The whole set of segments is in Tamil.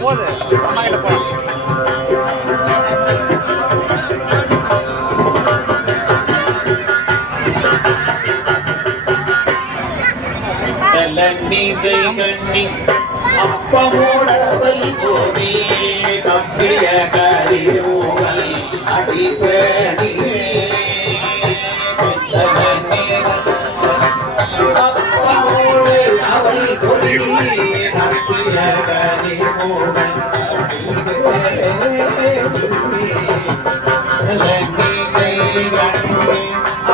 போகுது அம்மா கிட்ட போலாம். அப்பமோடவல் போனே கப்பிய கரிமூவல் அடிப்பணியே அப்பமோடு அவள் கொடியே கப்பிய கரிமூவல்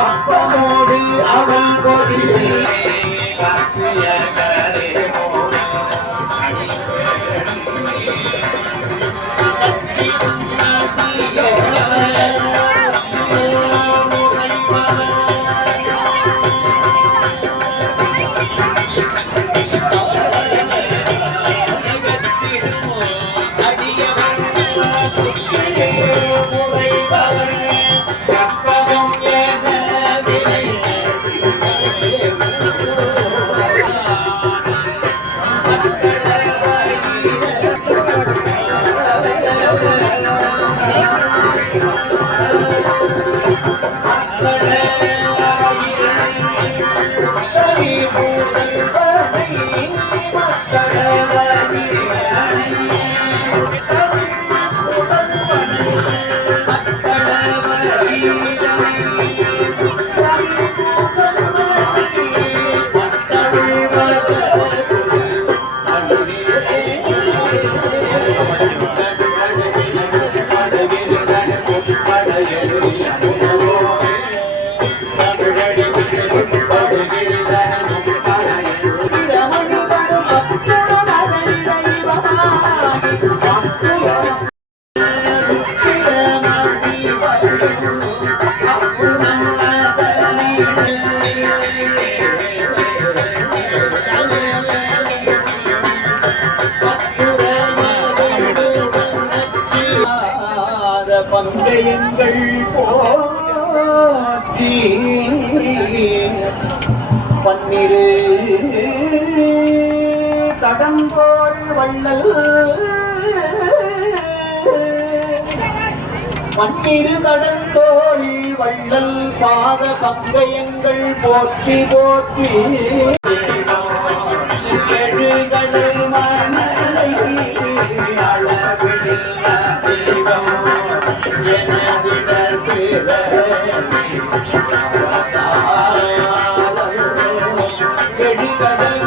அப்பமோடு அவள் கொடியே கப்பிய பந்தயங்கள் போற்றி பன்னிரு தடங்கோள் வள்ளல் பன்னிரு தடங்கோள் வள்ளல் பாத பந்தயங்கள் போற்றி போற்றி எழுகடல் மணலை அளவிடல் தெய்வம் கெடிகடல்